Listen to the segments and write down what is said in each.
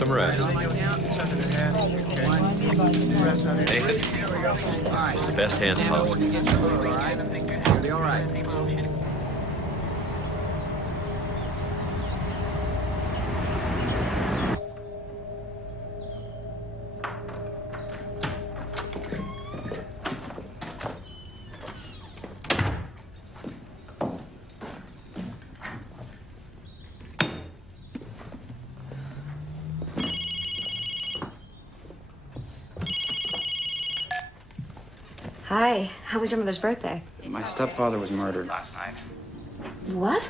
some rest. Nathan, the best hands possible. You'll be all right. Hi, how was your mother's birthday? My stepfather was murdered last night. What?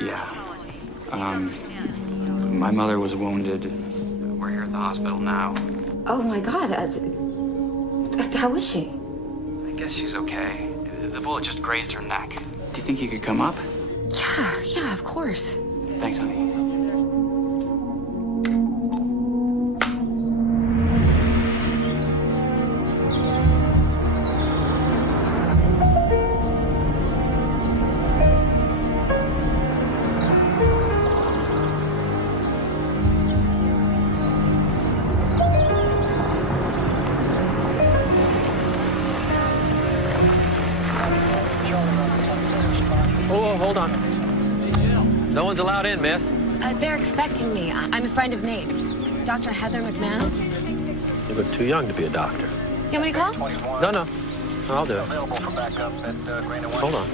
Yeah. My mother was wounded. We're here at the hospital now. Oh my God, how is she? I guess she's okay. The bullet just grazed her neck. Do you think you could come up? Yeah, of course. Thanks, honey. Oh, hold on. No one's allowed in, miss. They're expecting me. I'm a friend of Nate's. Dr. Heather McManus. You look too young to be a doctor. You want me to call? No. I'll do it. Hold on.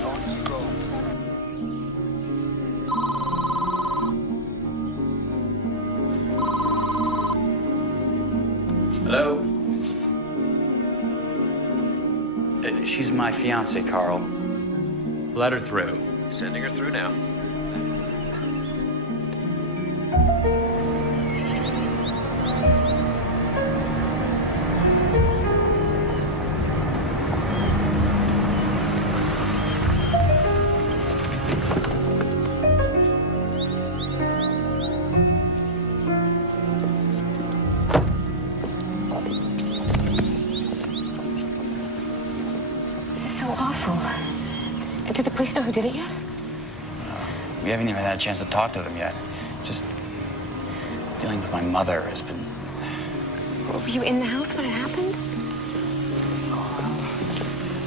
Hello? She's my fiance, Carl. Let her through. Sending her through now. This is so awful. Did the police know who did it yet? We haven't even had a chance to talk to them yet. Just dealing with my mother has been... Were you in the house when it happened?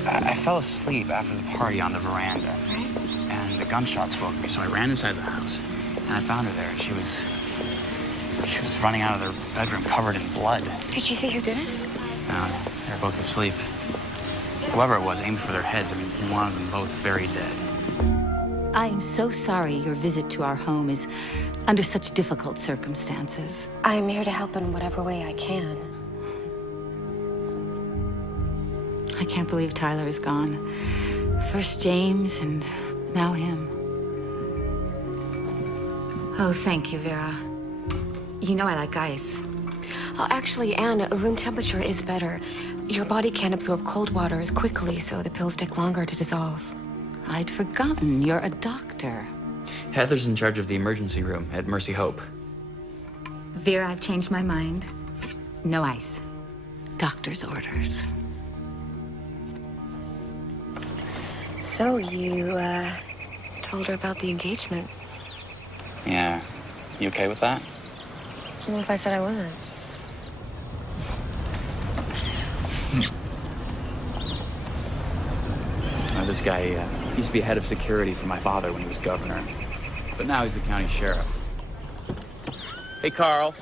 I fell asleep after the party on the veranda. Right. And the gunshots woke me, so I ran inside the house. And I found her there, and she was running out of their bedroom covered in blood. Did you see who did it? No, they were both asleep. Whoever it was aimed for their heads. I mean, he wanted them both very dead. I am so sorry your visit to our home is under such difficult circumstances. I am here to help in whatever way I can. I can't believe Tyler is gone. First James and now him. Oh, thank you, Vera. You know I like ice. Oh, actually, Anne, room temperature is better. Your body can't absorb cold water as quickly, so the pills take longer to dissolve. I'd forgotten you're a doctor. Heather's in charge of the emergency room at Mercy Hope. Vera, I've changed my mind. No ice. Doctor's orders. So, you, told her about the engagement. Yeah. You okay with that? What if I said I wasn't? This guy used to be head of security for my father when he was governor. But now he's the county sheriff. Hey, Carl.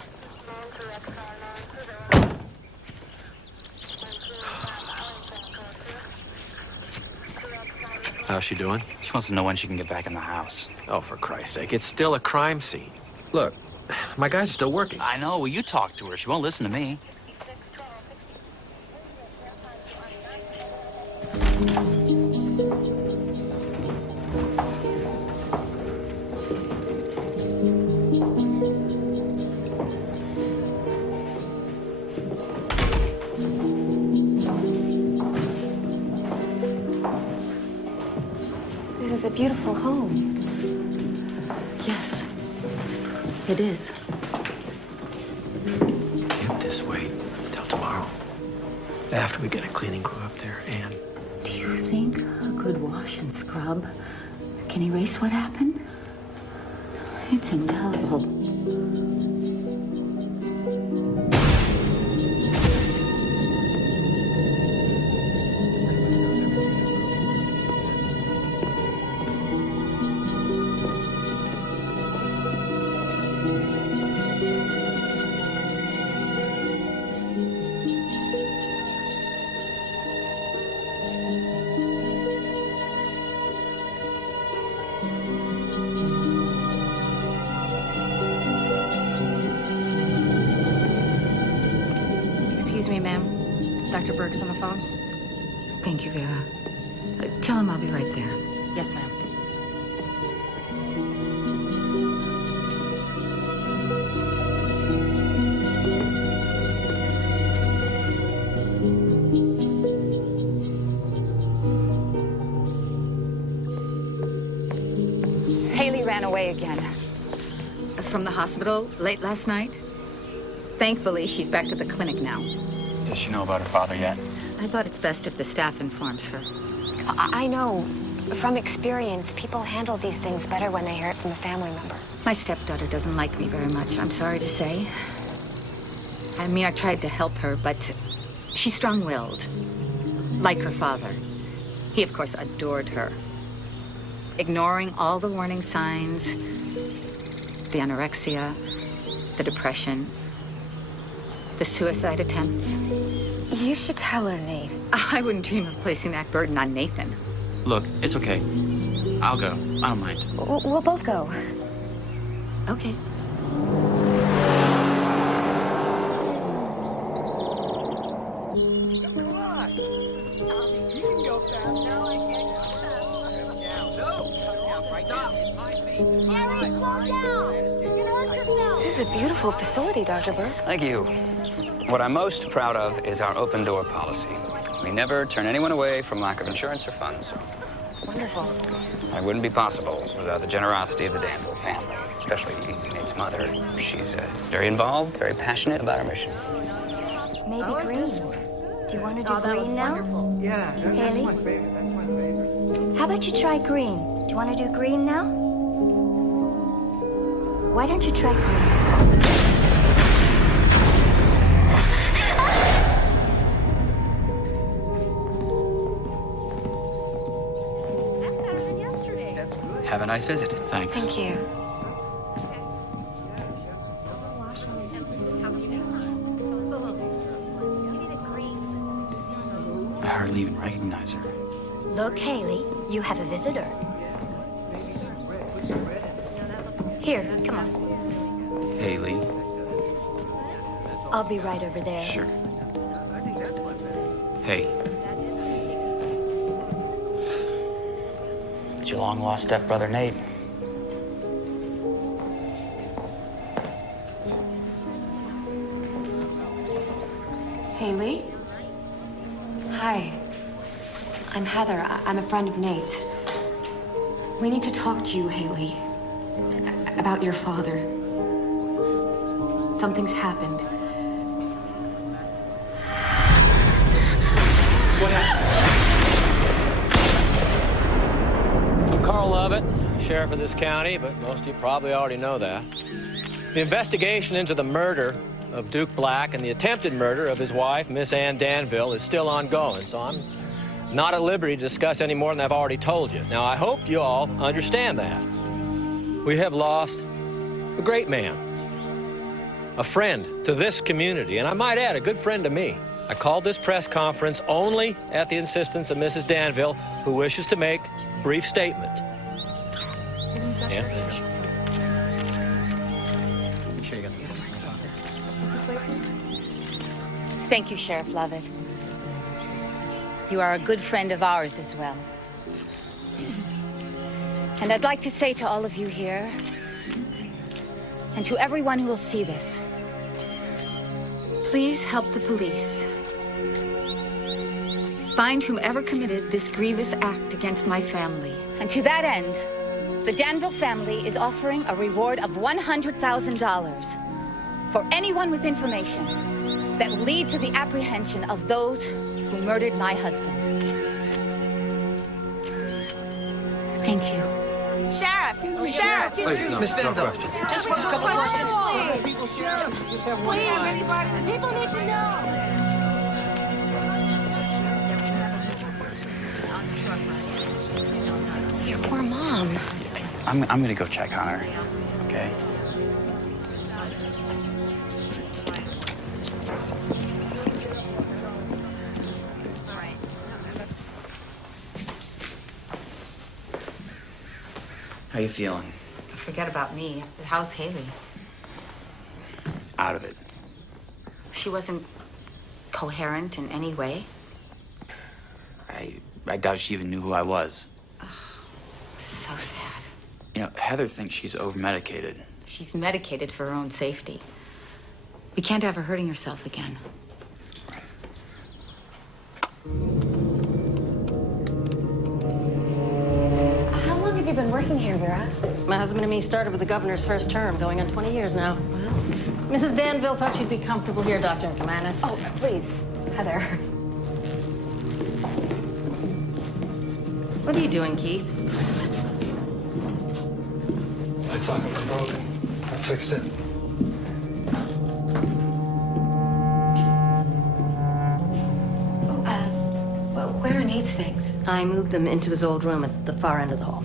How's she doing? She wants to know when she can get back in the house. Oh, for Christ's sake, it's still a crime scene. Look, my guys are still working. I know. Well, you talk to her. She won't listen to me. This is a beautiful home. Yes, it is. Can't this wait until tomorrow? After we get a cleaning crew up there, and... Do you think a good wash and scrub can erase what happened? It's indelible. me, ma'am. Dr. Burke's on the phone. Thank you, Vera. Tell him I'll be right there. Yes, ma'am. Haley ran away again. From the hospital late last night? Thankfully, she's back at the clinic now. Does she know about her father yet? I thought it's best if the staff informs her. I know. From experience, people handle these things better when they hear it from a family member. My stepdaughter doesn't like me very much, I'm sorry to say. I mean, I tried to help her, but she's strong-willed, like her father. He, of course, adored her. Ignoring all the warning signs, the anorexia, the depression, the suicide attempts. You should tell her, Nate. I wouldn't dream of placing that burden on Nathan. Look, it's okay. I'll go. I don't mind. We'll both go. Okay. Come on. You can go fast. No, I can't go fast. No. Right now. It's my feet. Jerry, slow down. You're gonna hurt yourself. This is a beautiful facility, Dr. Burke. Thank you. What I'm most proud of is our open door policy. We never turn anyone away from lack of insurance or funds. It's wonderful. It wouldn't be possible without the generosity of the Danville family, especially Nate's mother. She's very involved, very passionate about her mission. Maybe I like green. this one. Do you want to do green now? Wonderful. Yeah, that's Haley? my favorite. That's my favorite. How about you try green? Do you want to do green now? Why don't you try green? That's better than yesterday. That's good. Have a nice visit. Thanks. Thank you. I hardly even recognize her. Look, Haley, you have a visitor. Maybe some red. Put some red in it. Here, come on. Haley. I'll be right over there. Sure. I think that's my favorite. Hey. It's your long-lost stepbrother, Nate. Haley? Hi. I'm Heather. I'm a friend of Nate's. We need to talk to you, Haley. About your father. Something's happened. What happened? I'm Carl Lovett, sheriff of this county, but most of you probably already know that. The investigation into the murder of Duke Black and the attempted murder of his wife, Miss Ann Danville, is still ongoing, so I'm not at liberty to discuss any more than I've already told you. Now, I hope you all understand that. We have lost a great man, a friend to this community, and I might add, a good friend to me. I called this press conference only at the insistence of Mrs. Danville, who wishes to make a brief statement. Yeah. Thank you, Sheriff Lovett. You are a good friend of ours as well. And I'd like to say to all of you here, and to everyone who will see this, Please help the police. Find whomever committed this grievous act against my family. and to that end, the Danville family is offering a reward of $100,000 for anyone with information that will lead to the apprehension of those who murdered my husband. Thank you. Sheriff! Sheriff! Miss Danville. Just one couple questions. People, Sheriff. Just have one. Please! People need to know! Your poor mom. I'm gonna go check on her, okay? How you feeling? Forget about me. How's Haley? Out of it. She wasn't coherent in any way? I doubt she even knew who I was. So sad. You know, Heather thinks she's over-medicated. She's medicated for her own safety. We can't have her hurting herself again. How long have you been working here, Vera? My husband and me started with the governor's first term, going on 20 years now. Well, Mrs. Danville thought you'd be comfortable here, Dr. McManus. Oh, please, Heather. What are you doing, Keith? My socket was broken. I fixed it. Well, where are Nate's things? I moved them into his old room at the far end of the hall.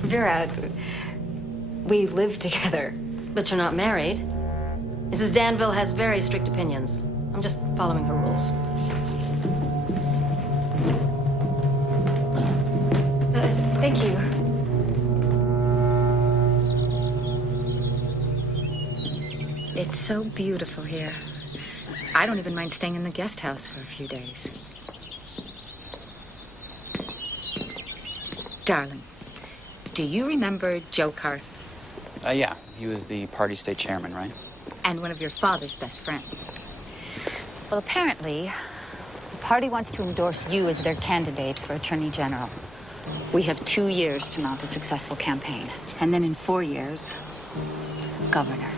Vera, we live together. But you're not married. Mrs. Danville has very strict opinions. I'm just following her rules. Thank you. it's so beautiful here. I don't even mind staying in the guest house for a few days. Darling, do you remember Joe Carth? Yeah, he was the party state chairman, right? And one of your father's best friends. Well, apparently, the party wants to endorse you as their candidate for Attorney General. We have 2 years to mount a successful campaign. And then in 4 years, governor.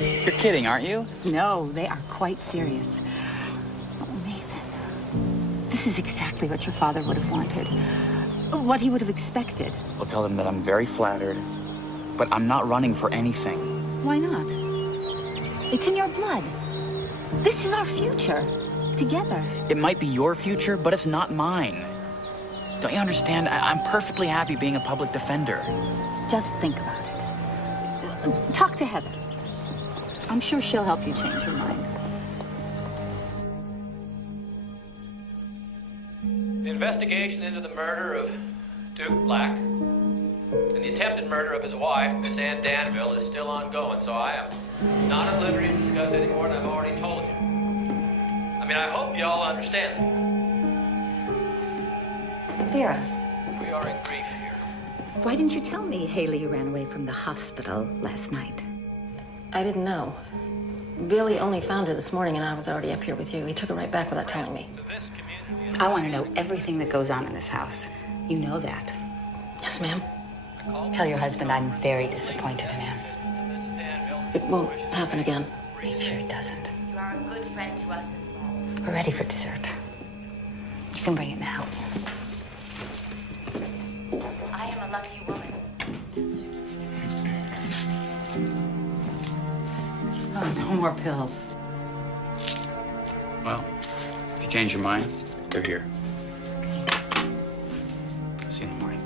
You're kidding, aren't you? No, they are quite serious. Oh, Nathan, this is exactly what your father would have wanted. What he would have expected. I'll tell them that I'm very flattered, but I'm not running for anything. Why not? It's in your blood. This is our future. Together. It might be your future, but it's not mine. Don't you understand? I'm perfectly happy being a public defender. Just think about it. Talk to Heather. I'm sure she'll help you change your mind. The investigation into the murder of Duke Black and the attempted murder of his wife, Miss Ann Danville, is still ongoing, so I am not at liberty to discuss any more than I've already told you. I mean, I hope you all understand that. Vera. We are in grief here. Why didn't you tell me Haley ran away from the hospital last night? I didn't know. Billy only found her this morning, and I was already up here with you. He took her right back without telling me. I want to know everything that goes on in this house. You know that. Yes, ma'am. Tell your husband I'm very disappointed in him. It won't happen again. Make sure it doesn't. You are a good friend to us as well. We're ready for dessert. You can bring it now. I am a lucky woman. Oh, no more pills. Well, if you change your mind, they're here. See you in the morning.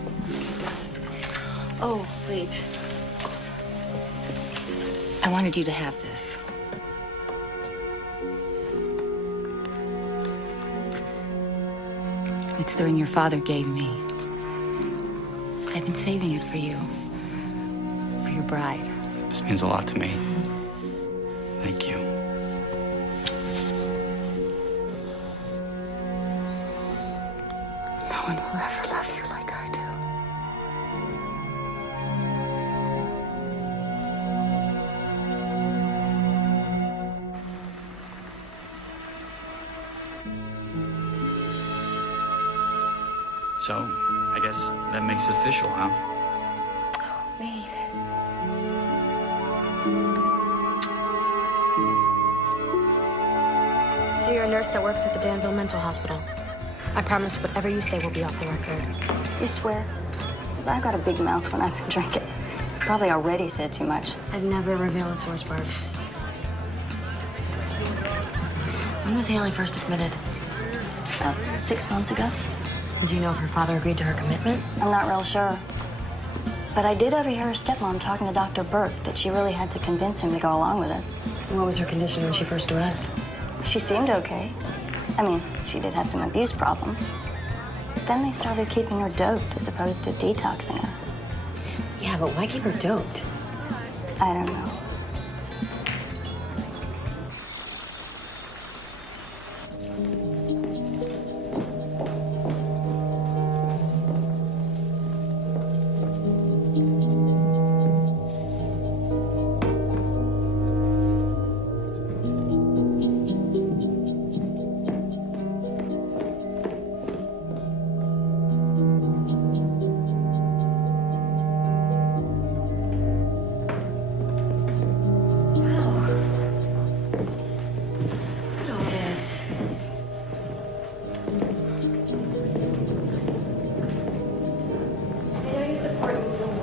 Oh, wait. I wanted you to have this. It's the ring your father gave me. I've been saving it for you. For your bride. This means a lot to me. Thank you. No one will ever love you like I do. So, I guess that makes it official, huh? Nate. So you're a nurse that works at the Danville Mental Hospital. I promise whatever you say will be off the record. You swear? 'Cause I've got a big mouth when I've been drinking. Probably already said too much. I'd never reveal a source, Barb. When was Haley first admitted? About 6 months ago. Do you know if her father agreed to her commitment? I'm not real sure. But I did overhear her stepmom talking to Dr. Burke that she really had to convince him to go along with it. What was her condition when she first arrived? She seemed okay. I mean, she did have some abuse problems. But then they started keeping her doped as opposed to detoxing her. Yeah, but why keep her doped? I don't know.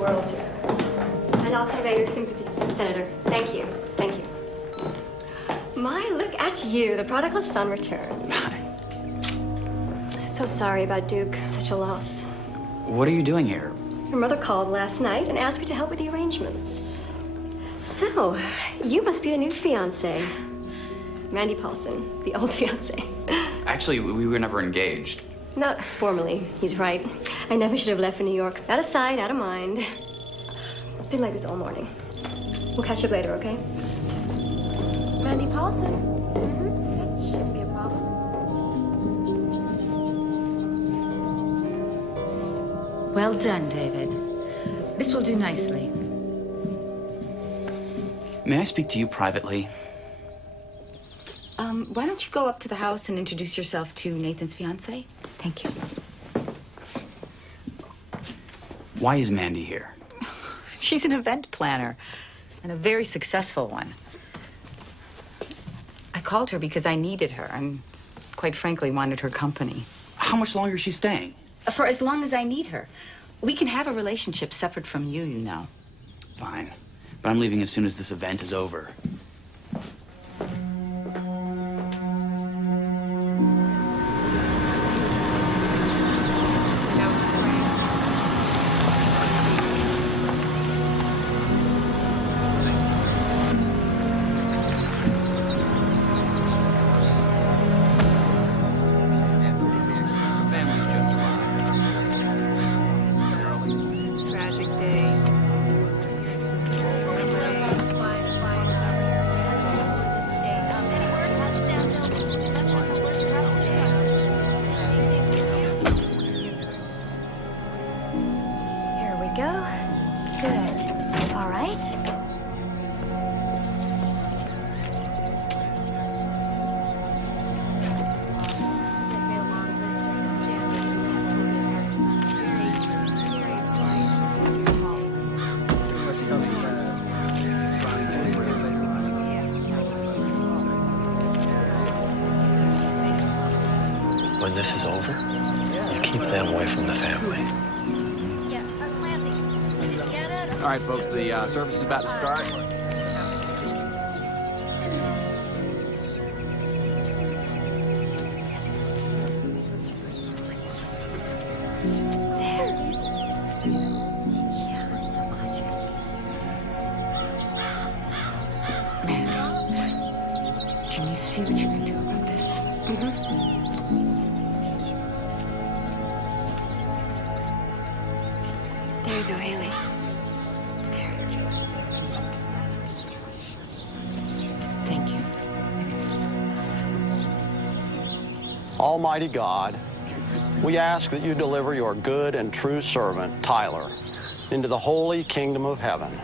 world to her. And I'll convey your sympathies, Senator. Thank you. Thank you. My, look at you. The prodigal son returns. So sorry about Duke. Such a loss. What are you doing here? Your mother called last night and asked me to help with the arrangements. So, you must be the new fiancé. Mandy Paulson, the old fiancé. Actually, we were never engaged. Not formally. He's right. I never should have left for New York. Out of sight, out of mind. It's been like this all morning. We'll catch up later, okay? Mandy Paulson. That shouldn't be a problem. Well done, David. This will do nicely. May I speak to you privately? Why don't you go up to the house and introduce yourself to Nathan's fiancée? Thank you. Why is Mandy here? She's an event planner, and a very successful one. I called her because I needed her, and quite frankly wanted her company. How much longer is she staying? For as long as I need her. We can have a relationship separate from you, you know. Fine. But I'm leaving as soon as this event is over. When this is over, you keep them away from the family. All right, folks, the service is about to start. Can you see what you can do about this? There you go, Haley. Thank you. Almighty God, we ask that you deliver your good and true servant, Tyler, into the holy kingdom of heaven.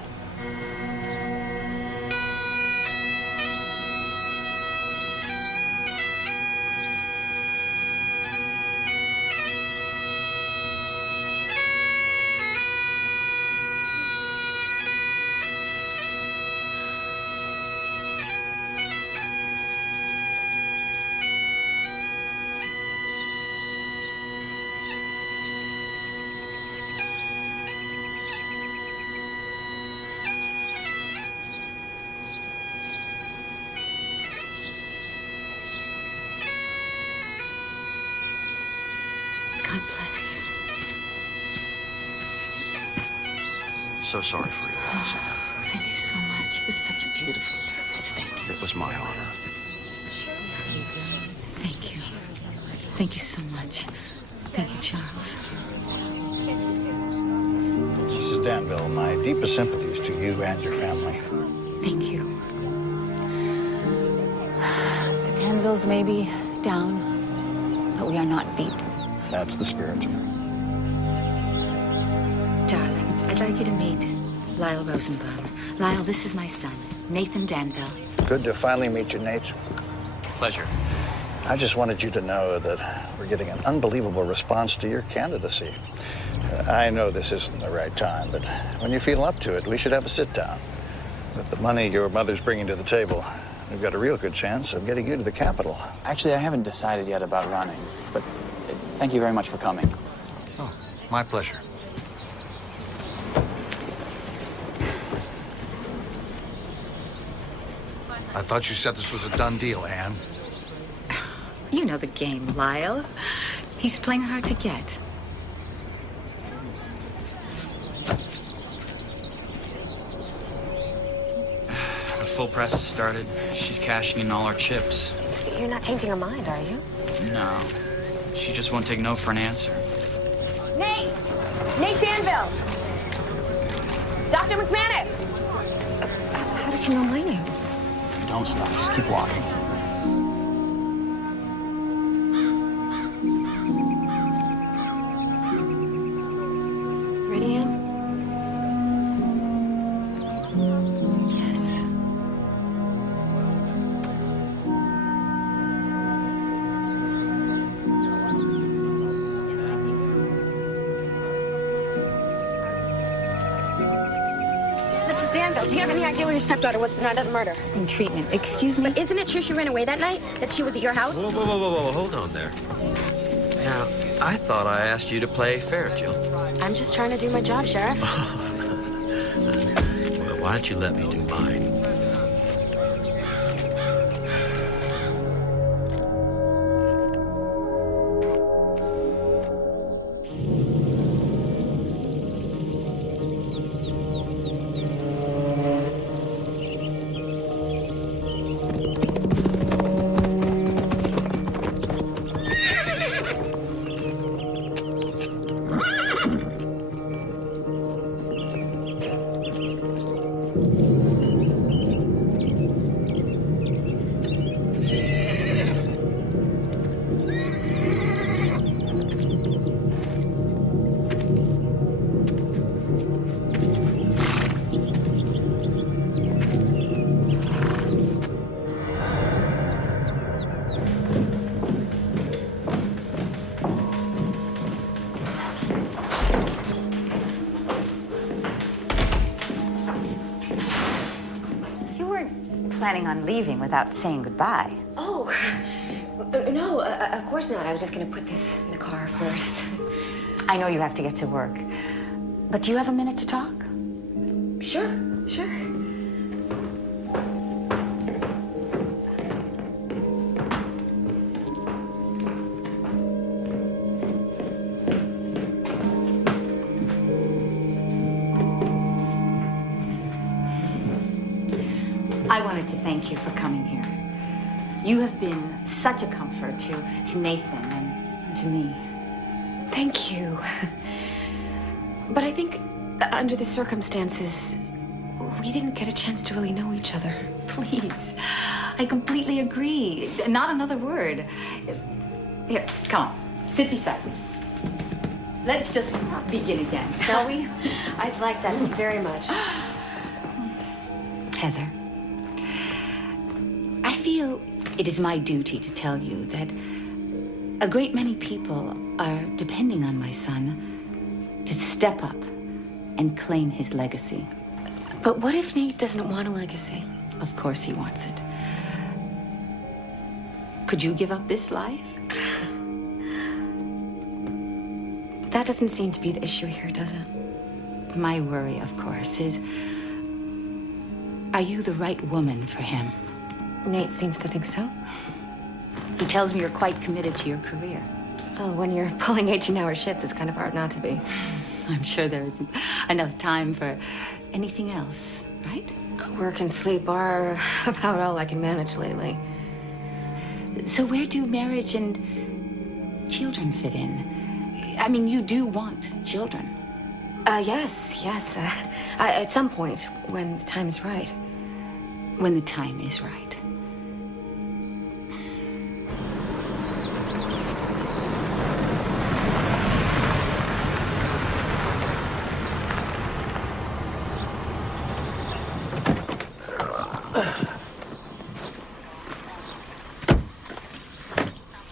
God bless. So sorry for your loss. Thank you so much. It was such a beautiful service. Thank you. It was my honor. Thank you. Thank you so much. Thank you, Charles. Mrs. Danville, my deepest sympathies to you and your family. Thank you. The Danvilles may be down, but we are not beat. That's the spirit. Darling, I'd like you to meet Lyle Rosenbaum. Lyle, this is my son, Nathan Danville. Good to finally meet you, Nate. Pleasure. I just wanted you to know that we're getting an unbelievable response to your candidacy. I know this isn't the right time, but when you feel up to it, we should have a sit-down. With the money your mother's bringing to the table, we've got a real good chance of getting you to the Capitol. Actually, I haven't decided yet about running, but thank you very much for coming. Oh, my pleasure. I thought you said this was a done deal, Anne. You know the game, Lyle. He's playing hard to get. The full press has started. She's cashing in all our chips. You're not changing her mind, are you? No. She just won't take no for an answer. Nate! Nate Danville! Dr. McManus! How did you know my name? Don't stop. Just keep walking. Ready, Anne? Yes. Mrs. Danville, do you have any idea where your stepdaughter was the night of the murder? In treatment. Excuse me? But isn't it true she ran away that night? That she was at your house? Whoa, whoa, whoa, whoa, whoa, hold on there. Now, I thought I asked you to play fair, Jill. I'm just trying to do my job, Sheriff. Well, why don't you let me do mine? Planning on leaving without saying goodbye. Oh, no, of course not. I was just going to put this in the car first. I know you have to get to work, but do you have a minute to talk? Sure, sure. I wanted to thank you for coming here. You have been such a comfort to Nathan and to me. Thank you. But I think under the circumstances, we didn't get a chance to really know each other. Please, I completely agree. Not another word. Here, come on, sit beside me. Let's just begin again, shall we? I'd like that very much. Heather, I feel it is my duty to tell you that a great many people are depending on my son to step up and claim his legacy. But what if Nate doesn't want a legacy? Of course he wants it. Could you give up this life? That doesn't seem to be the issue here, does it? My worry, of course, is, are you the right woman for him? Nate seems to think so. He tells me you're quite committed to your career. Oh, when you're pulling 18-hour shifts, it's kind of hard not to be. I'm sure there isn't enough time for anything else, right? Work and sleep are about all I can manage lately. So where do marriage and children fit in? I mean, you do want children. Yes. At some point, when the time is right. When the time is right.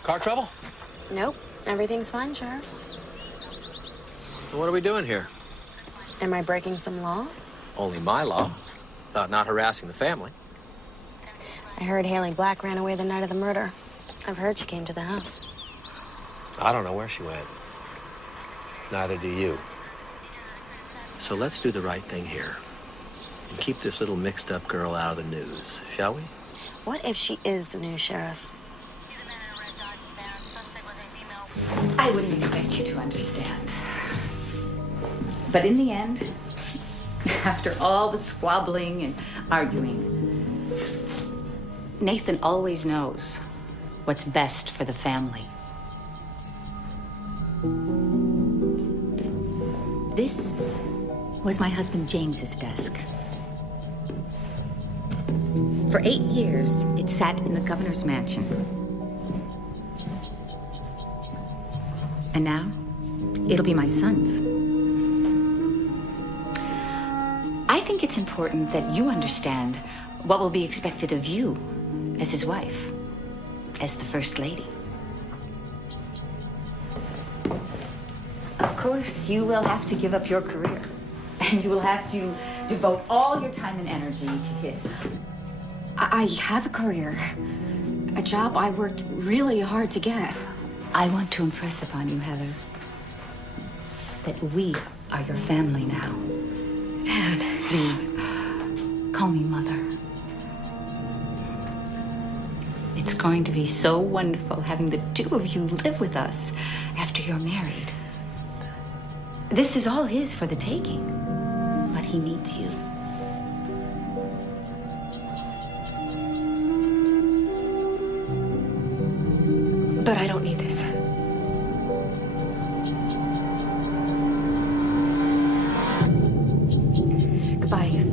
Car trouble? Nope. Everything's fine, Sheriff. What are we doing here? Am I breaking some law? Only my law. About not harassing the family. I heard Haley Black ran away the night of the murder. I've heard she came to the house. I don't know where she went. Neither do you. So let's do the right thing here. And keep this little mixed-up girl out of the news, shall we? What if she is the new sheriff? I wouldn't expect you to understand. But in the end, after all the squabbling and arguing, Nathan always knows what's best for the family. This was my husband James's desk. For 8 years, it sat in the governor's mansion. And now, it'll be my son's. I think it's important that you understand what will be expected of you as his wife, as the First Lady. Of course, you will have to give up your career, and you will have to devote all your time and energy to his. I have a career. A job I worked really hard to get. I want to impress upon you, Heather, that we are your family now. Anne. Please, call me Mother. It's going to be so wonderful having the two of you live with us after you're married. This is all his for the taking, but he needs you. But I don't need this. Goodbye.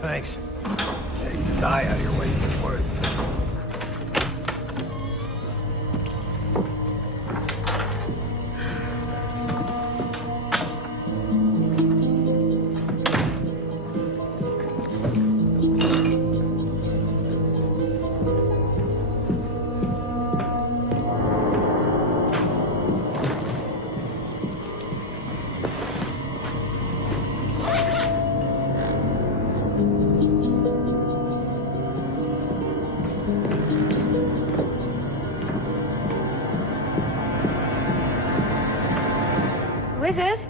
Thanks. Yeah, you can die out of your way for it. Who is it?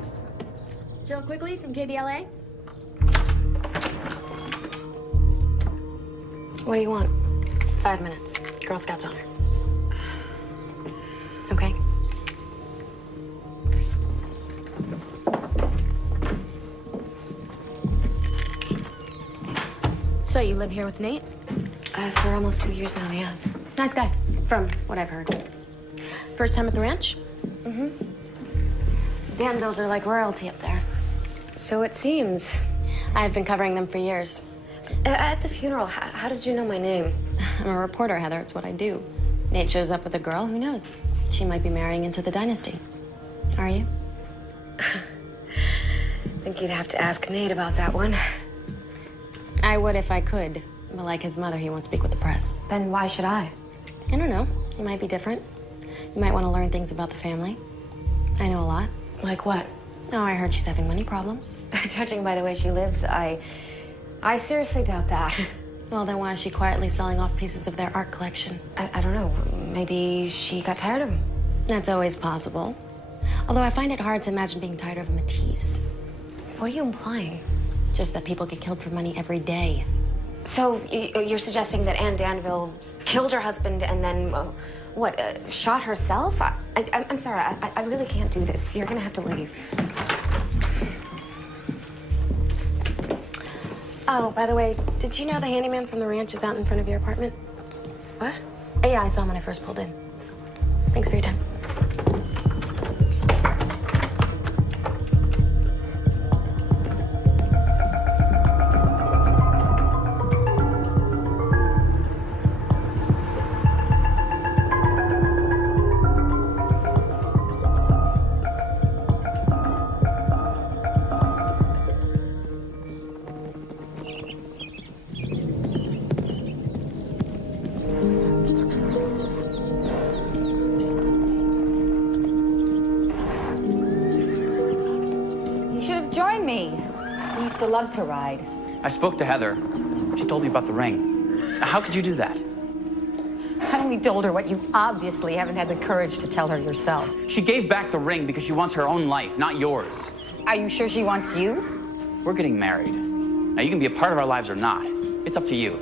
Jill Quigley from KDLA. What do you want? 5 minutes. Girl Scouts honor. Okay. So you live here with Nate? For almost 2 years now, yeah. Nice guy, from what I've heard. First time at the ranch? Mm-hmm. Danvilles are like royalty up there. So it seems. I've been covering them for years. At the funeral, how did you know my name? I'm a reporter, Heather. It's what I do. Nate shows up with a girl. Who knows? She might be marrying into the dynasty. Are you? I think you'd have to ask Nate about that one. I would if I could. But like his mother, he won't speak with the press. Then why should I? I don't know. You might be different. You might want to learn things about the family. I know a lot. Like what? Oh, I heard she's having money problems. Judging by the way she lives, I seriously doubt that. Well, then why is she quietly selling off pieces of their art collection? I don't know. Maybe she got tired of him. That's always possible. Although I find it hard to imagine being tired of Matisse. What are you implying? Just that people get killed for money every day. So you're suggesting that Anne Danville killed her husband and then, shot herself? I'm sorry, I really can't do this. You're gonna have to leave. Oh, by the way, did you know the handyman from the ranch is out in front of your apartment? What? Yeah, I saw him when I first pulled in. Thanks for your time. me. We used to love to ride. I spoke to Heather. She told me about the ring. How could you do that? I only told her what you obviously haven't had the courage to tell her yourself. She gave back the ring because she wants her own life, not yours. Are you sure she wants you? We're getting married. Now, you can be a part of our lives or not. It's up to you.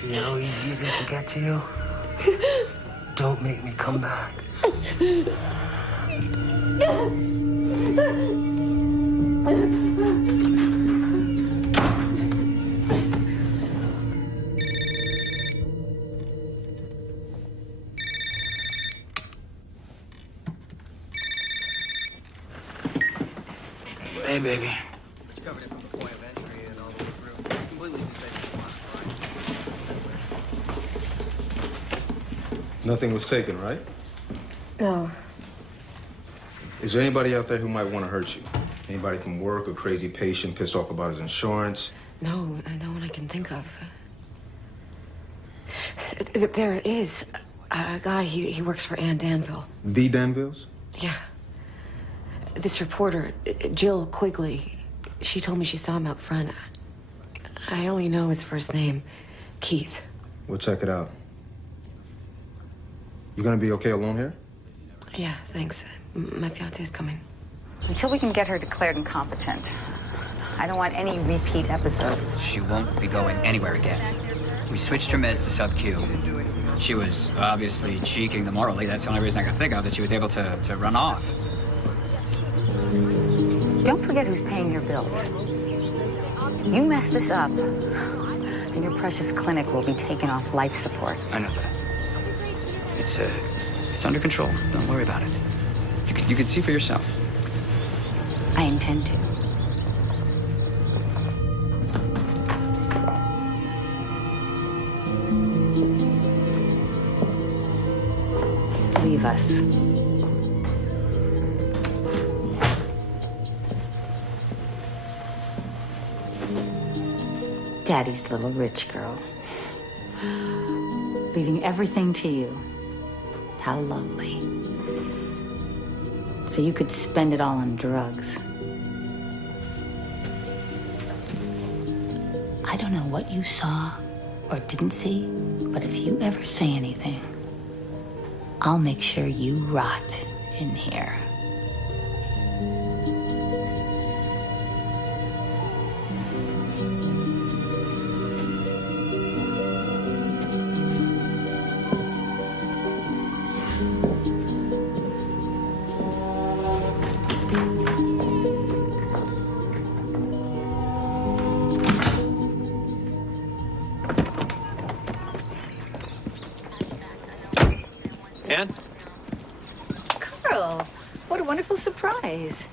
See how easy it is to get to you? Don't make me come back. Hey, baby. Covered it from the point of entry and all the way through. Completely disabled. Nothing was taken, right? No. Is there anybody out there who might want to hurt you? Anybody from work, a crazy patient pissed off about his insurance? No, no one I can think of. There is a guy, he works for Ann Danville. The Danvilles? Yeah. This reporter, Jill Quigley, she told me she saw him out front. I only know his first name, Keith. We'll check it out. You gonna be okay alone here? Yeah, thanks. My fiance's coming. Until we can get her declared incompetent, I don't want any repeat episodes. She won't be going anywhere again. We switched her meds to sub-Q. She was obviously cheeking them orally. That's the only reason I could think of, that she was able to run off. Don't forget who's paying your bills. You mess this up, and your precious clinic will be taken off life support. I know that. It's under control. Don't worry about it. You can see for yourself. I intend to. Leave us. Daddy's little rich girl. Leaving everything to you. How lovely. So you could spend it all on drugs. I don't know what you saw or didn't see, but if you ever say anything, I'll make sure you rot in here. Ann? Carl, what a wonderful surprise.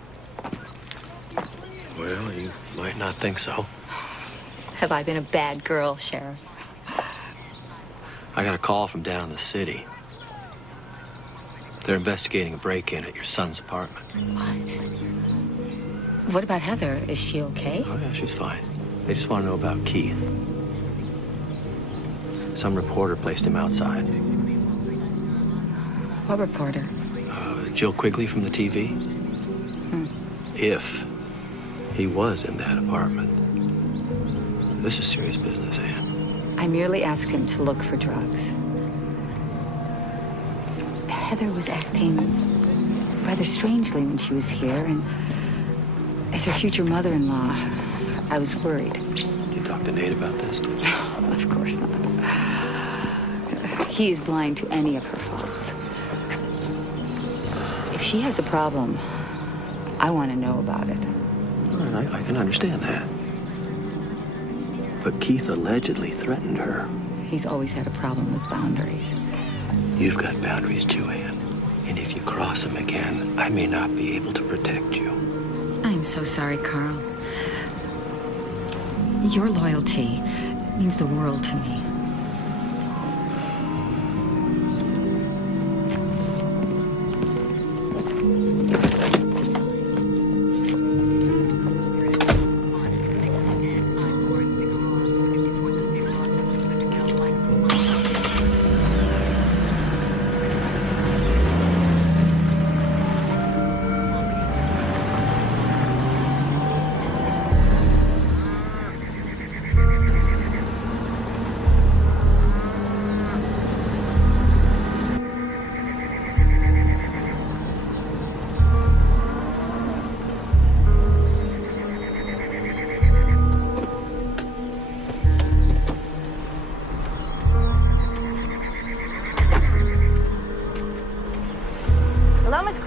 Well, you might not think so. Have I been a bad girl, Sheriff? I got a call from down in the city. They're investigating a break-in at your son's apartment. What? What about Heather? Is she okay? Oh, yeah, she's fine. They just want to know about Keith. Some reporter placed him outside. What reporter? Jill Quigley from the TV. If he was in that apartment. This is serious business, Anne. I merely asked him to look for drugs. Heather was acting rather strangely when she was here, and as her future mother-in-law, I was worried. Did you talk to Nate about this? Of course not. He is blind to any of her faults. If she has a problem, I want to know about it. All right, I can understand that. But Keith allegedly threatened her. He's always had a problem with boundaries. You've got boundaries too, Anne. And if you cross them again, I may not be able to protect you. I'm so sorry, Carl. Your loyalty means the world to me.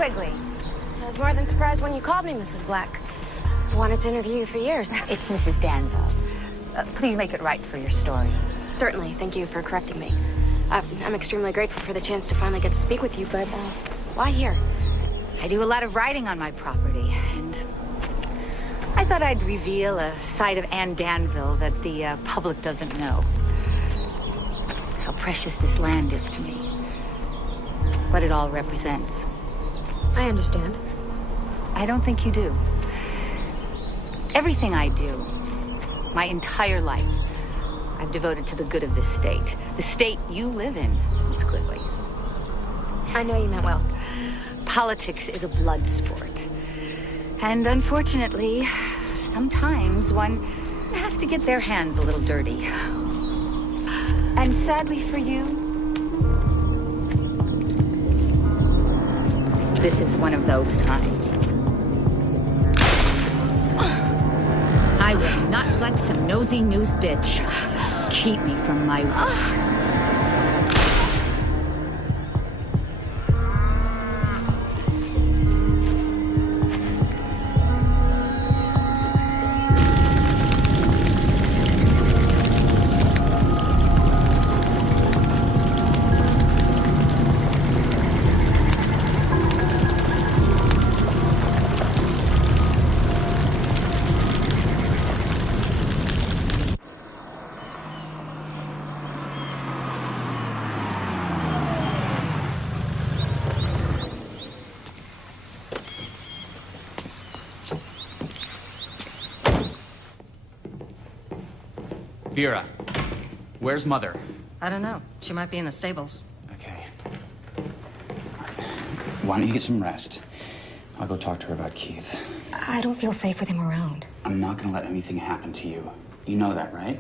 I was more than surprised when you called me, Mrs. Black. I wanted to interview you for years. It's Mrs. Danville. Please make it right for your story. Certainly. Thank you for correcting me. I'm extremely grateful for the chance to finally get to speak with you, but why here? I do a lot of writing on my property, and I thought I'd reveal a side of Anne Danville that the public doesn't know. How precious this land is to me. What it all represents. I understand. I don't think you do. Everything I do, my entire life, I've devoted to the good of this state. The state you live in, Miss Quigley. I know you meant well. Politics is a blood sport. And unfortunately, sometimes one has to get their hands a little dirty. And sadly for you, this is one of those times. I will not let some nosy news bitch keep me from my work. Vera, where's Mother? I don't know. She might be in the stables. Okay. Why don't you get some rest? I'll go talk to her about Keith. I don't feel safe with him around. I'm not gonna let anything happen to you. You know that, right?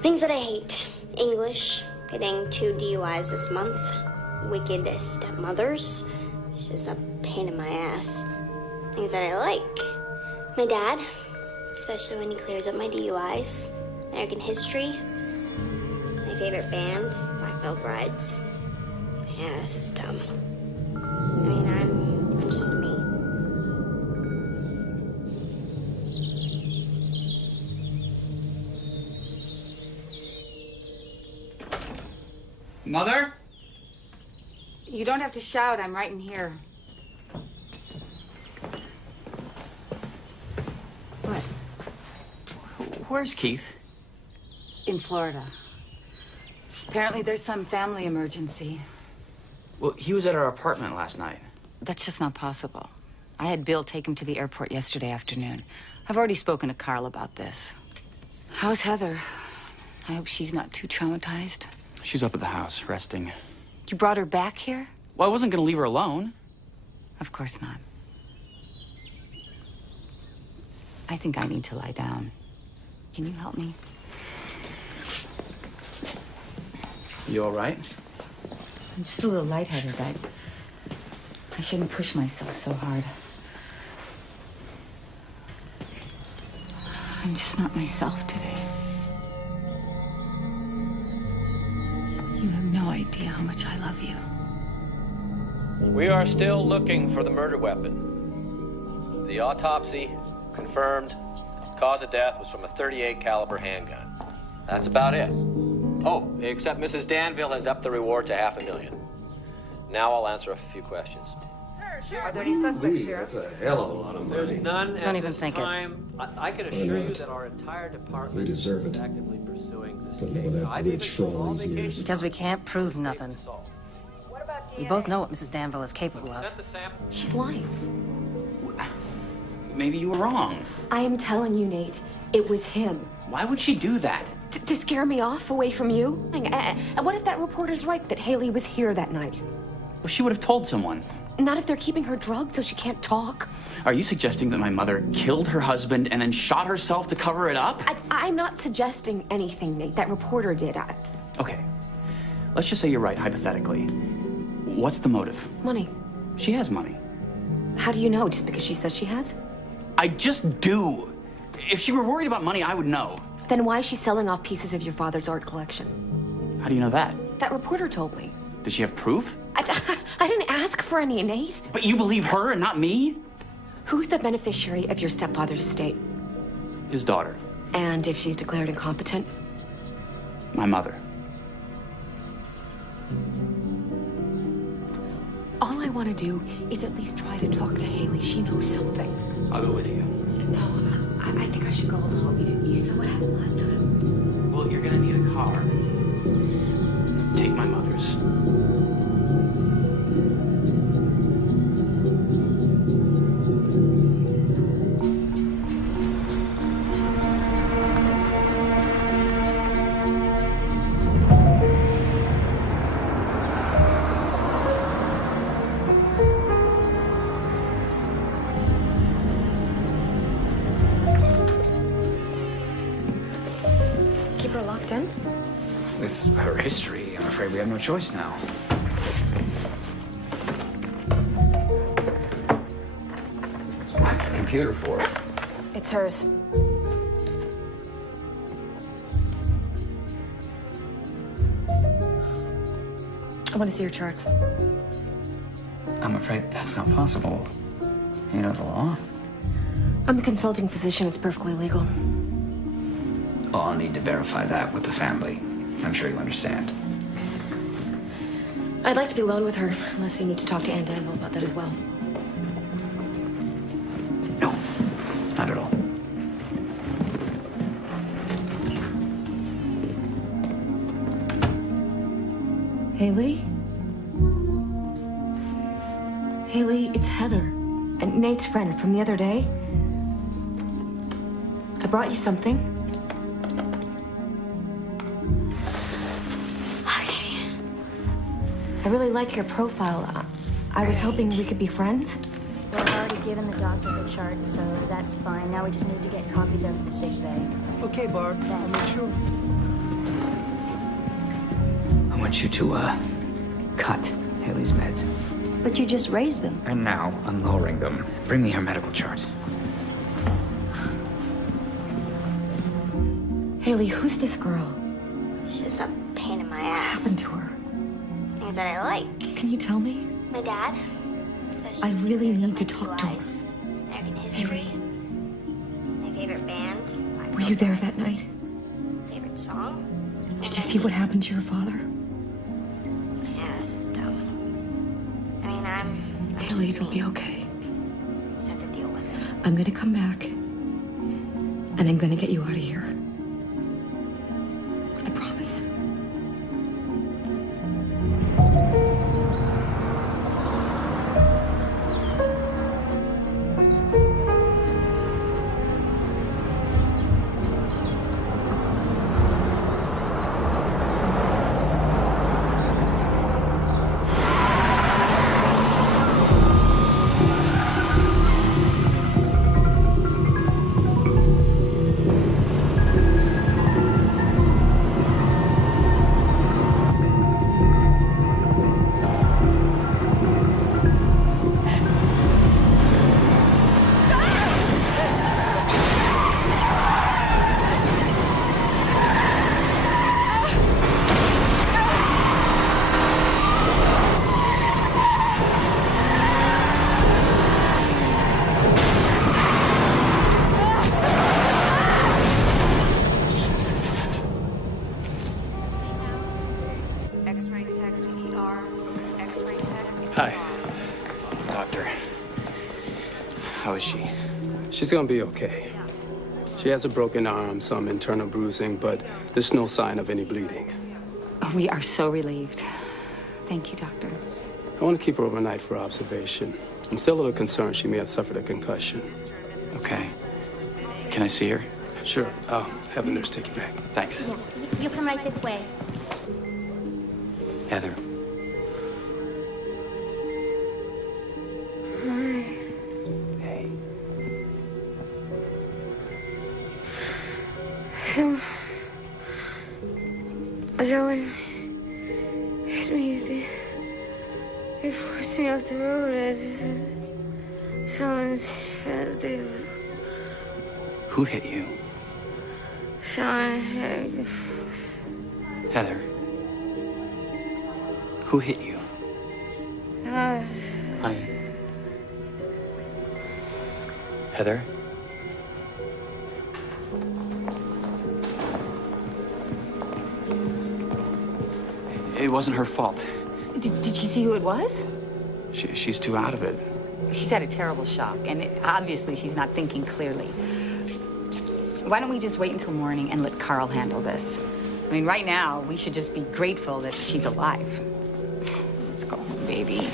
Things that I hate. English, Getting 2 DUIs this month. Wicked stepmothers. It's just a pain in my ass. Things that I like. My dad, especially when he clears up my DUIs. American history. My favorite band, Black Veil Brides. Yeah, this is dumb. I mean, I'm just me. Mother? You don't have to shout. I'm right in here. What? Where's Keith? In Florida. Apparently there's some family emergency. Well, he was at our apartment last night. That's just not possible. I had Bill take him to the airport yesterday afternoon. I've already spoken to Carl about this. How's Heather? I hope she's not too traumatized. She's up at the house, resting. You brought her back here? Well, I wasn't gonna leave her alone. Of course not. I think I need to lie down. Can you help me? You all right? I'm just a little lightheaded. I shouldn't push myself so hard. I'm just not myself today. You have no idea how much I love you. We are still looking for the murder weapon. The autopsy confirmed cause of death was from a .38 caliber handgun. That's about it. Oh, except Mrs. Danville has upped the reward to $500,000. Now I'll answer a few questions. Are there any suspects here? That's a hell of a lot of money. There's none Don't at even this think it. time. I can assure you that our entire department We deserve is it. actively pursuing this Putting up with case. that I've rich even for told all these years. Because we can't prove nothing. We both know what Mrs. Danville is capable of. sent the sample. She's lying. Maybe you were wrong. I am telling you, Nate, it was him. Why would she do that? To scare me off away from you? And what if that reporter's right that Haley was here that night? Well, she would have told someone. Not if they're keeping her drugged so she can't talk. Are you suggesting that my mother killed her husband and then shot herself to cover it up? I'm not suggesting anything, Nate. That reporter did. Okay. Let's just say you're right, hypothetically. What's the motive? Money. She has money. How do you know? Just because she says she has? I just do. If she were worried about money, I would know. Then why is she selling off pieces of your father's art collection? How do you know that? That reporter told me. Does she have proof? I didn't ask for any, Nate. But you believe her and not me? Who's the beneficiary of your stepfather's estate? His daughter. And if she's declared incompetent? My mother. All I want to do is at least try to talk to Haley. She knows something. I'll go with you. No, I think I should go alone. You saw what happened last time. Well, you're gonna need a car. Take my mother's. Keep her locked in? With her history, I'm afraid we have no choice now. What's the computer for? It's hers. I want to see your charts. I'm afraid that's not possible. You know the law? I'm a consulting physician. It's perfectly legal. Well, I'll need to verify that with the family. I'm sure you understand. I'd like to be alone with her, unless you need to talk to Ann Danville about that as well. No, not at all. Haley? Haley, it's Heather. And Nate's friend from the other day. I brought you something. Okay. I really like your profile. I was hoping we could be friends. Well, I've already given the doctor the charts, so that's fine. Now we just need to get copies of the sick bay. Okay, Barb. I'll make sure. want you to, cut Haley's meds. But you just raised them. And now I'm lowering them. Bring me her medical chart. Haley, who's this girl? She's a pain in my What ass. happened to her? Things that I like. Can you tell me? My dad. Especially I really pictures of need to my talk blue to her. eyes, American history. My favorite band. My Were you there that girlfriends. night? Favorite song. Did you see what happened to your father? Yeah, this is dumb. I mean, I'm Haley, just it'll me. be okay. Just have to deal with it. I'm gonna come back, and I'm gonna get you out of here. I promise. Hi. Doctor, how is she? She's gonna be okay. She has a broken arm, some internal bruising, but there's no sign of any bleeding. We are so relieved. Thank you, Doctor. I want to keep her overnight for observation. I'm still a little concerned she may have suffered a concussion. Okay. Can I see her? Sure. I'll have the nurse take you back. Thanks. Yeah, you come right this way. Heather. Hey. Someone hit me. They forced me off the road. Someone's they. Who hit you? Someone hit me. Heather. Who hit you? Honey. Heather? It wasn't her fault. Did you see who it was? She's too out of it. She's had a terrible shock, and obviously she's not thinking clearly. Why don't we just wait until morning and let Carl handle this? I mean, right now, we should just be grateful that she's alive. Let's go home, baby.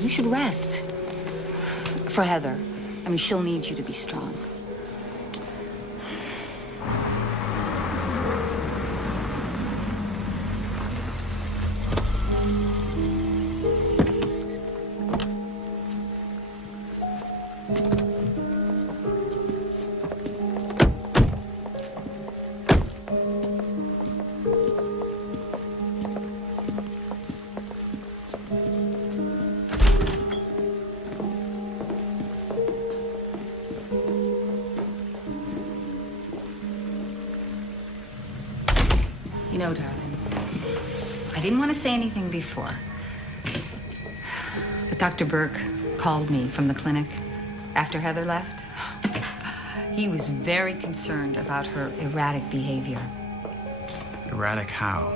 You should rest. For Heather. I mean, she'll need you to be strong. You know, darling, I didn't want to say anything before, but Dr. Burke called me from the clinic after Heather left. He was very concerned about her erratic behavior. Erratic how?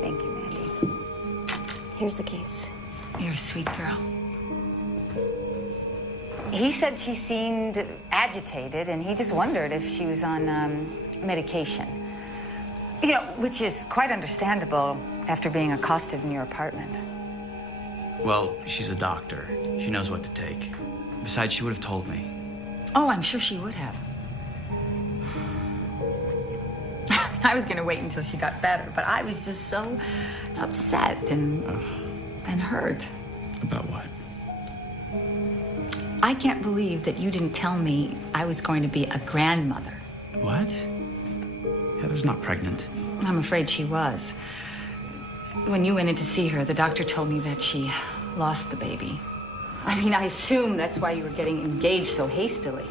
Thank you, Mandy. Here's the case. You're a sweet girl. He said she seemed agitated, and he just wondered if she was on medication. You know, which is quite understandable after being accosted in your apartment. Well, she's a doctor. She knows what to take. Besides, she would have told me. Oh, I'm sure she would have. I was going to wait until she got better, but I was just so upset and hurt. About what? I can't believe that you didn't tell me I was going to be a grandmother. What? Heather's not pregnant. I'm afraid she was. When you went in to see her, the doctor told me that she lost the baby. I mean, I assume that's why you were getting engaged so hastily.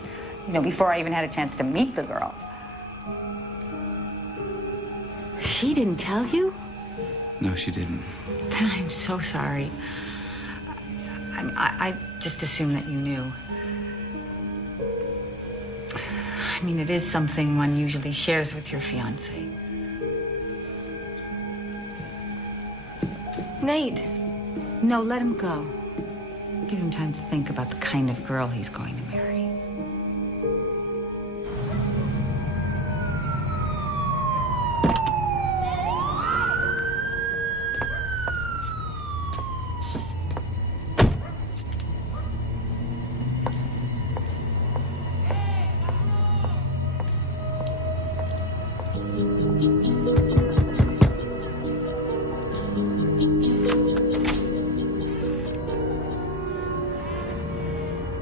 You know, before I even had a chance to meet the girl. She didn't tell you? No, she didn't. Then I'm so sorry. I just assumed that you knew. I mean, it is something one usually shares with your fiancé. Nate. No, let him go. Give him time to think about the kind of girl he's going to marry.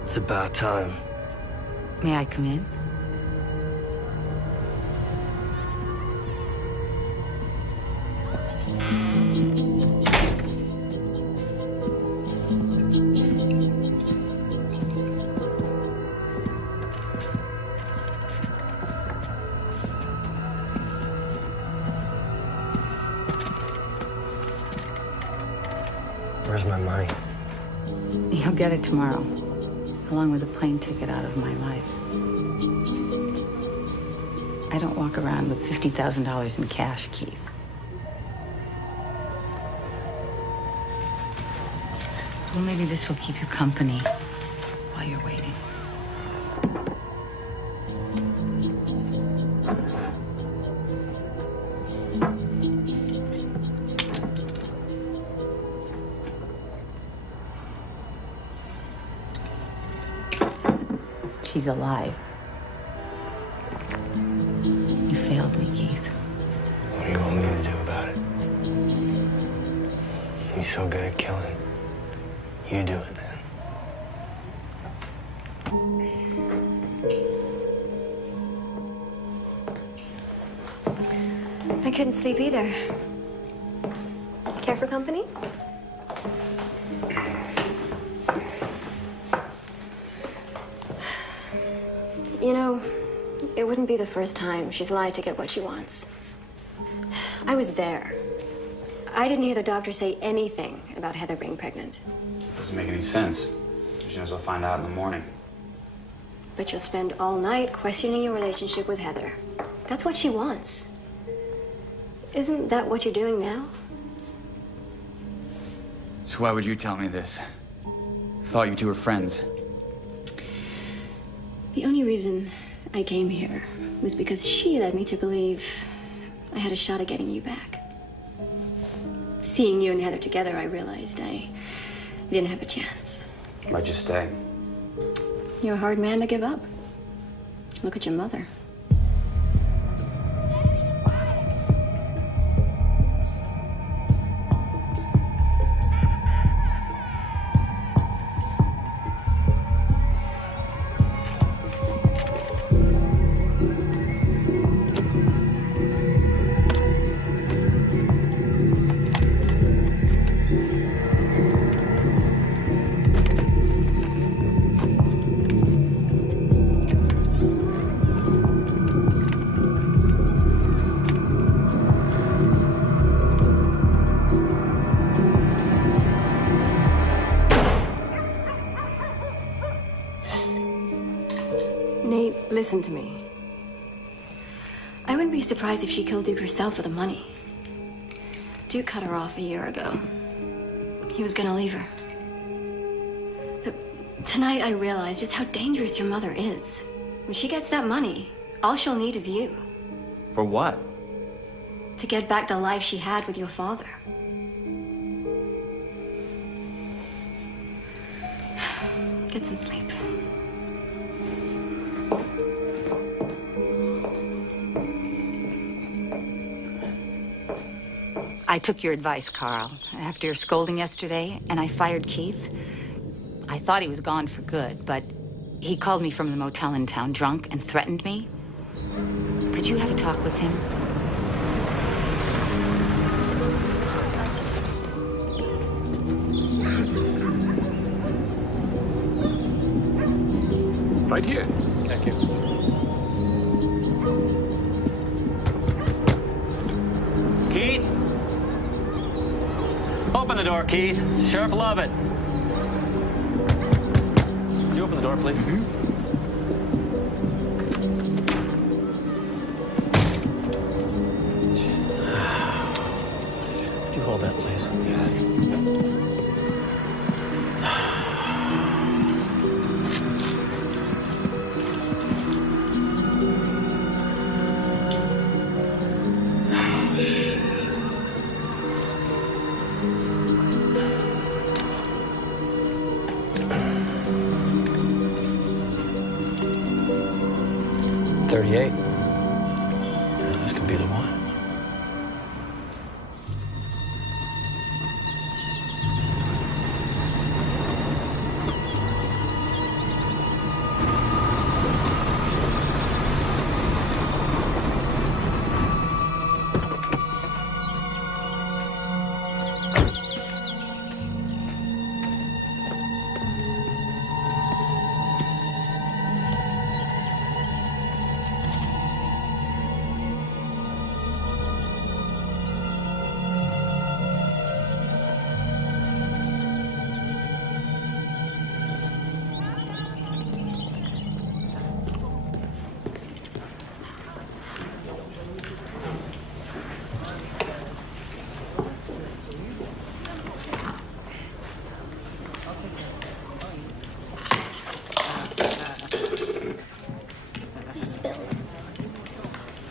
It's about time. May I come in? Where's my money? You'll get it tomorrow, along with a plane ticket out of my life. I don't walk around with $50,000 in cash, Keith. Well, maybe this will keep you company while you're waiting. She's alive. You failed me, Keith. What do you want me to do about it? You're so good at killing. You do it then. I couldn't sleep either. Care for company? You know, it wouldn't be the first time she's lied to get what she wants. I was there. I didn't hear the doctor say anything about Heather being pregnant. Doesn't make any sense. She knows I'll find out in the morning. But you'll spend all night questioning your relationship with Heather. That's what she wants. Isn't that what you're doing now? So why would you tell me this? Thought you two were friends. The only reason I came here was because she led me to believe I had a shot at getting you back. Seeing you and Heather together, I realized I didn't have a chance. Why'd you stay? You're a hard man to give up. Look at your mother. Nate, listen to me. I wouldn't be surprised if she killed Duke herself for the money. Duke cut her off a year ago. He was gonna leave her. But tonight I realized just how dangerous your mother is. When she gets that money, all she'll need is you. For what? To get back the life she had with your father. Get some sleep. I took your advice, Carl, after your scolding yesterday, and I fired Keith. I thought he was gone for good, but he called me from the motel in town drunk and threatened me. Could you have a talk with him? Right here. Thank you. Keith? Open the door, Keith. Sheriff Lovett. Could you open the door, please? Could you hold that, please? This could be the one.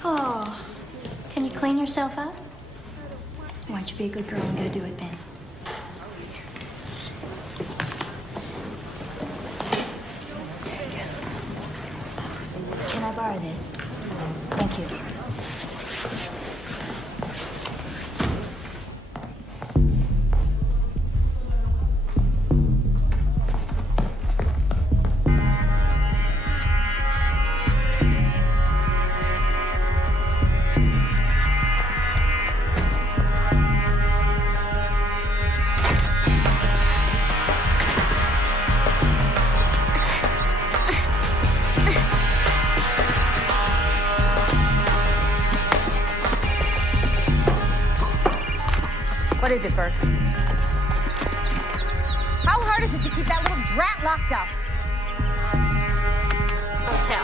Oh, can you clean yourself up? Why don't you be a good girl and go do it then? Can I borrow this? Thank you. What is it, Burke? How hard is it to keep that little brat locked up? Hotel.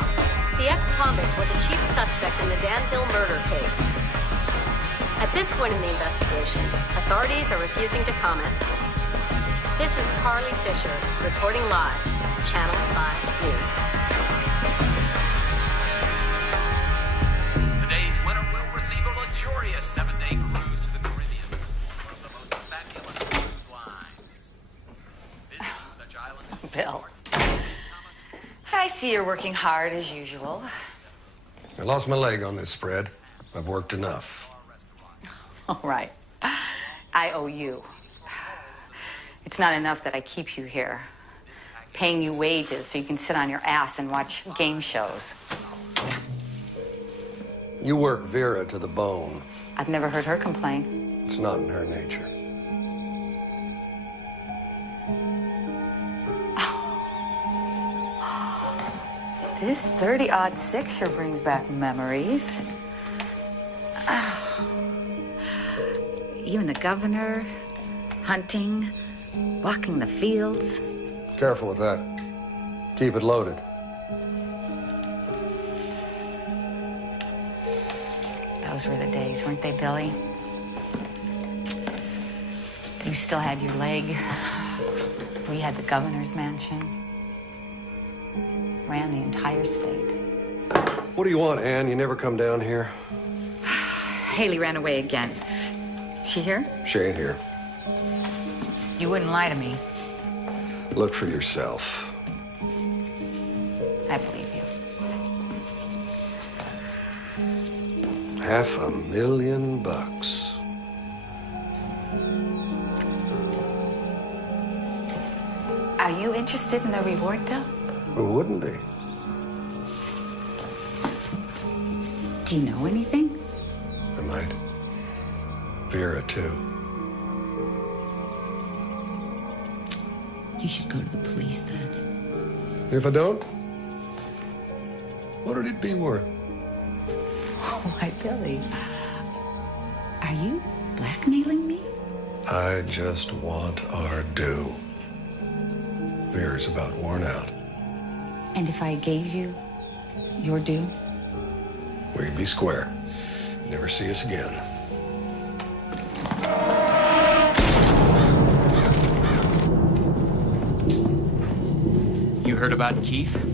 The ex-convict was a chief suspect in the Dan Hill murder case. At this point in the investigation, authorities are refusing to comment. This is Carly Fisher, reporting live, Channel 5 News. Today's winner will receive a luxurious 7-day cruise to the Caribbean, one of the most fabulous cruise lines. Visiting such islands as Bill, I see you're working hard as usual. I lost my leg on this spread. I've worked enough. All right. I owe you. It's not enough that I keep you here, paying you wages so you can sit on your ass and watch game shows. You work Vera to the bone. I've never heard her complain. It's not in her nature. This 30-06 sure brings back memories. Even the governor, hunting, walking the fields. Careful with that. Keep it loaded. Those were the days, weren't they, Billy? You still had your leg. We had the governor's mansion. Ran the entire state. What do you want, Ann? You never come down here? Haley ran away again. She here? She ain't here. You wouldn't lie to me. Look for yourself. I believe you. $500,000. Are you interested in the reward, Bill? Who wouldn't he? Do you know anything? I might. Vera, too. You should go to the police then. If I don't, What would it be worth? Why, Billy, are you blackmailing me? I just want our due. Vera's about worn out. And if I gave you your due? We'd be square. Never see us again. You heard about Keith?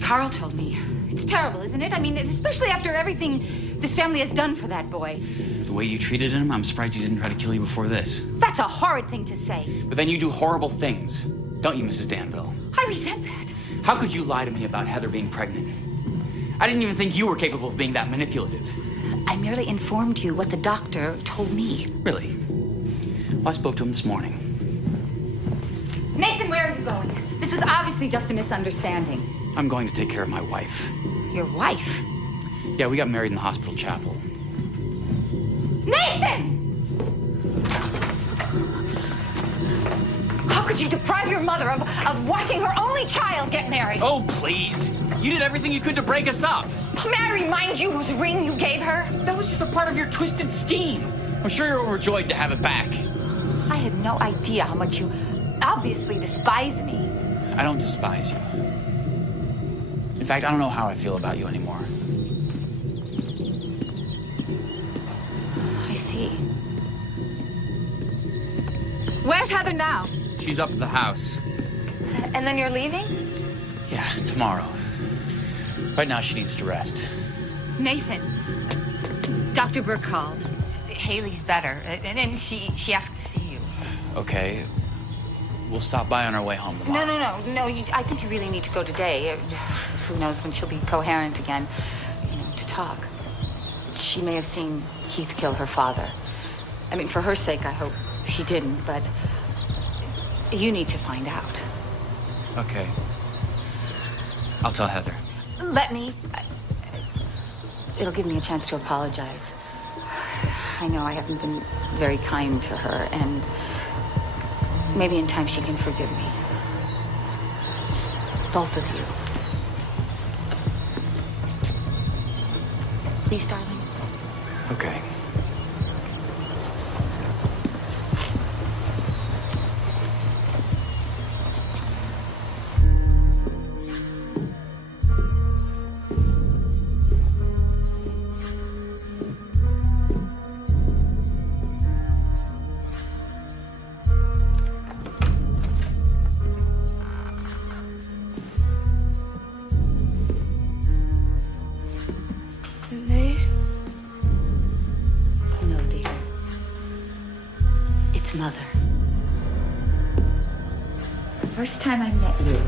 Carl told me. It's terrible, isn't it? I mean, especially after everything this family has done for that boy. The way you treated him, I'm surprised he didn't try to kill you before this. That's a horrid thing to say. But then you do horrible things, don't you, Mrs. Danville? I resent that. How could you lie to me about Heather being pregnant? I didn't even think you were capable of being that manipulative. I merely informed you what the doctor told me. Really? Well, I spoke to him this morning. Nathan, where are you going? This was obviously just a misunderstanding. I'm going to take care of my wife. Your wife? Yeah, we got married in the hospital chapel. Nathan! How could you deprive your mother of watching her only child get married? Oh, please. You did everything you could to break us up. May I remind you whose ring you gave her? That was just a part of your twisted scheme. I'm sure you're overjoyed to have it back. I had no idea how much you obviously despise me. I don't despise you. In fact, I don't know how I feel about you anymore. I see. Where's Heather now? She's up at the house. And then you're leaving? Yeah, tomorrow. Right now, she needs to rest. Nathan, Dr. Burke called. Haley's better, and she asked to see you. Okay. We'll stop by on our way home tomorrow. No. I think you really need to go today. Who knows when she'll be coherent again, to talk. She may have seen Keith kill her father. I mean, for her sake, I hope she didn't, but you need to find out. Okay. I'll tell Heather. Let me. It'll give me a chance to apologize. I know I haven't been very kind to her, and maybe in time she can forgive me. Both of you. Please, darling. Okay. No, dear. It's Mother. The first time I met you,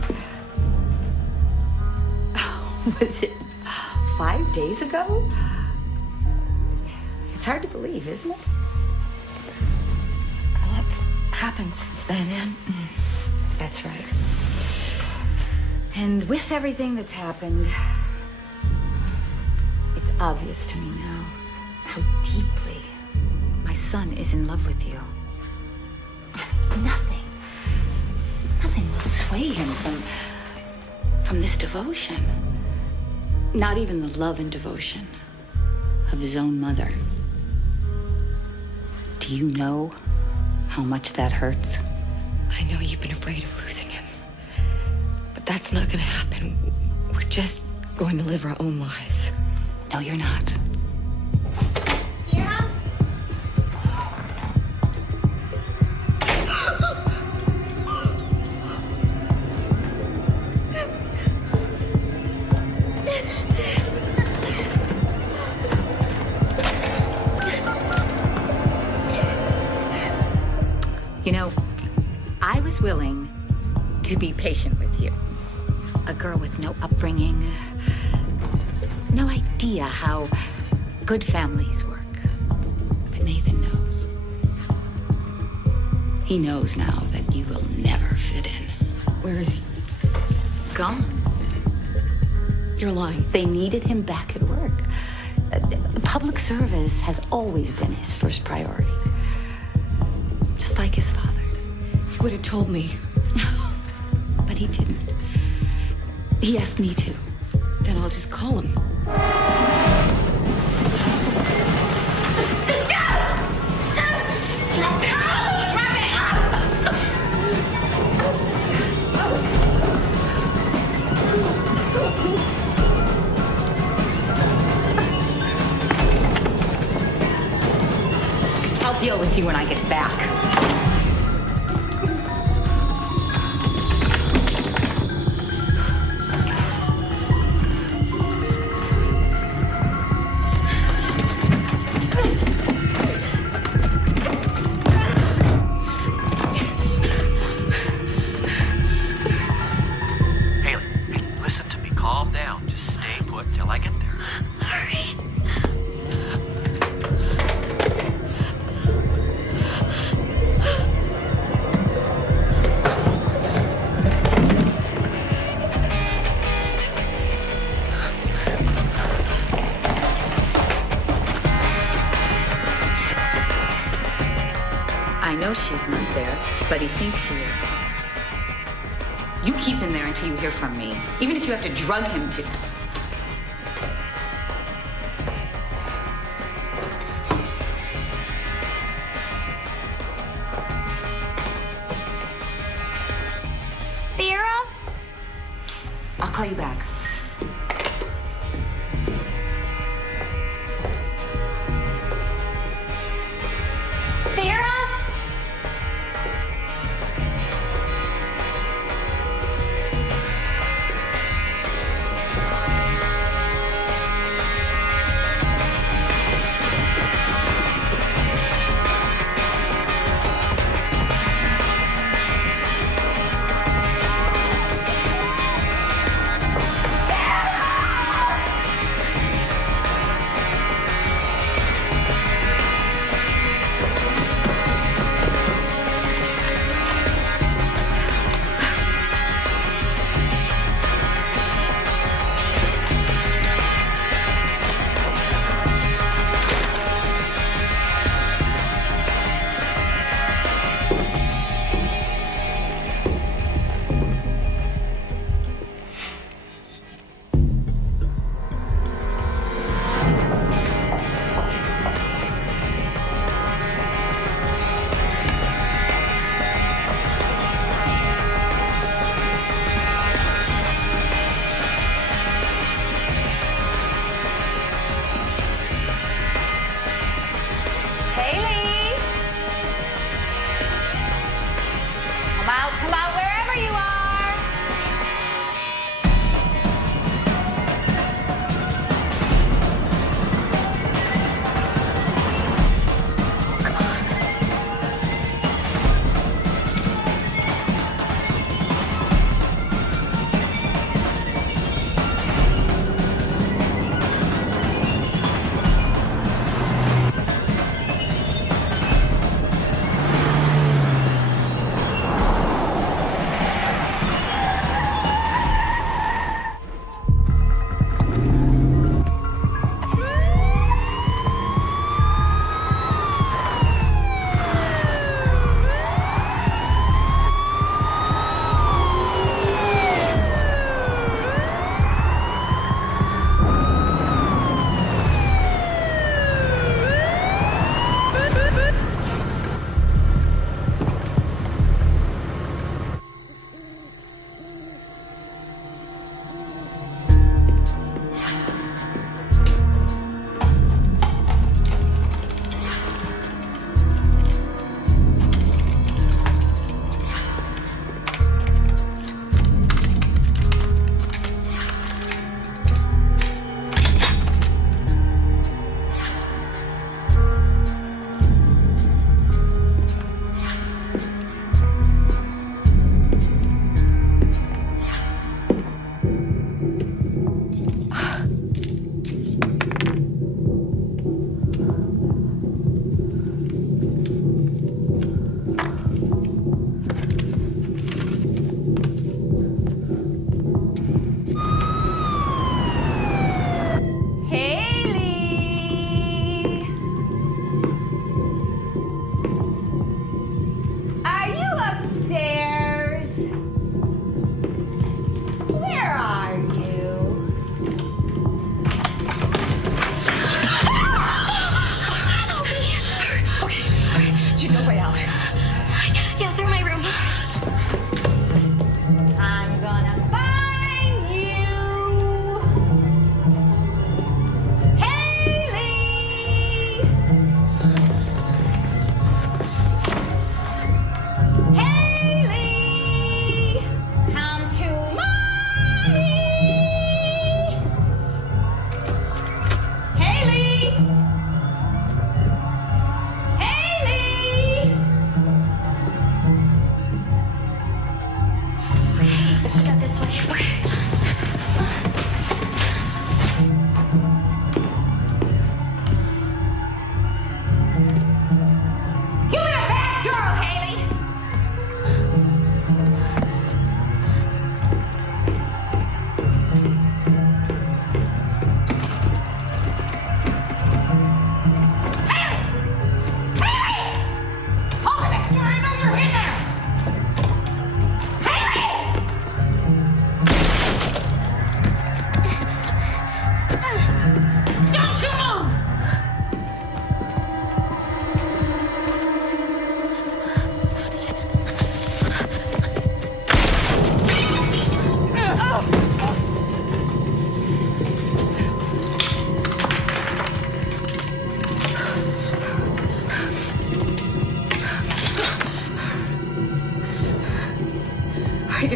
was it 5 days ago? It's hard to believe, isn't it? A lot's happened since then, Anne. That's right. And with everything that's happened, it's obvious to me now how deeply my son is in love with you. Nothing will sway him from this devotion. Not even the love and devotion of his own mother. Do you know how much that hurts? I know you've been afraid of losing him. But that's not gonna happen. We're just going to live our own lives. No, you're not. You know, I was willing to be patient with you. A girl with no upbringing, no idea how good families work. But Nathan knows. He knows now that you will never fit in. Where is he? Gone. You're lying. They needed him back at work. Public service has always been his first priority. Just like his father. He would have told me. But he didn't. He asked me to. Then I'll just call him. I'll deal with you when I get back. Haley, listen to me. Calm down. Just stay put till I get there. Hurry. I know she's not there, but he thinks she is. You keep him there until you hear from me, even if you have to drug him to... Vera? I'll call you back. Vera? Haley! Come out, wherever you are!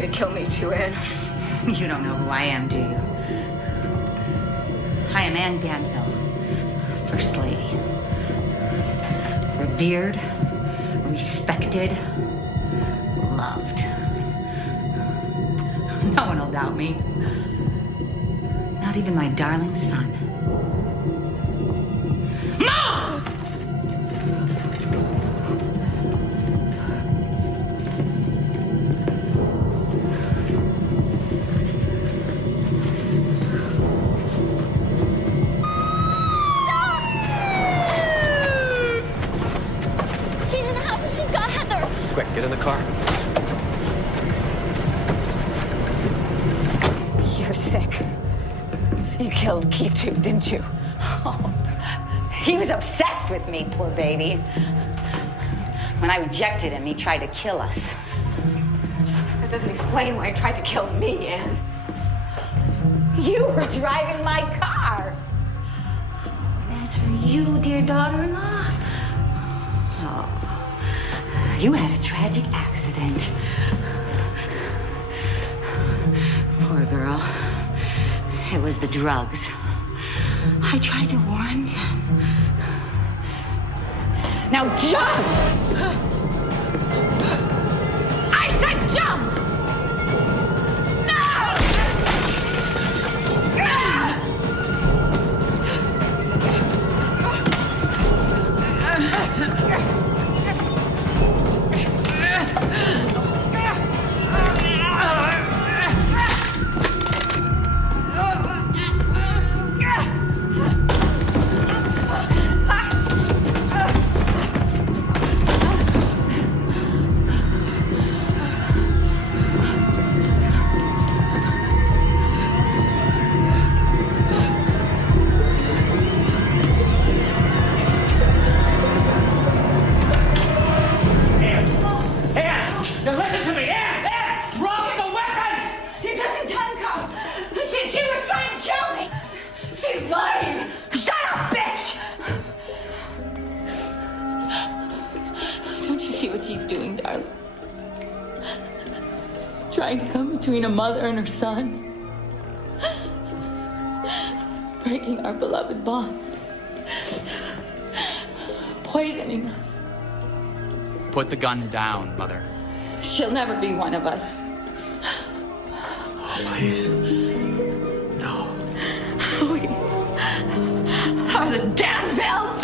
kill me too, Anne. You don't know who I am, do you? I am Anne Danville, First Lady. Revered, respected, loved. No one will doubt me. Not even my darling son. Mom! She's in the house. She's got Heather. Quick, get in the car. You're sick. You killed Keith too, didn't you? Oh, he was obsessed with me, poor baby. When I rejected him, he tried to kill us. That doesn't explain why he tried to kill me, Anne. You were driving my car. And as for you, dear daughter-in-law, oh, you had a tragic accident. Poor girl. It was the drugs. I tried to warn you. Now jump! I said jump! Trying to come between a mother and her son. Breaking our beloved bond. Poisoning us. Put the gun down, Mother. She'll never be one of us. Oh, please. No. We are the Danvilles!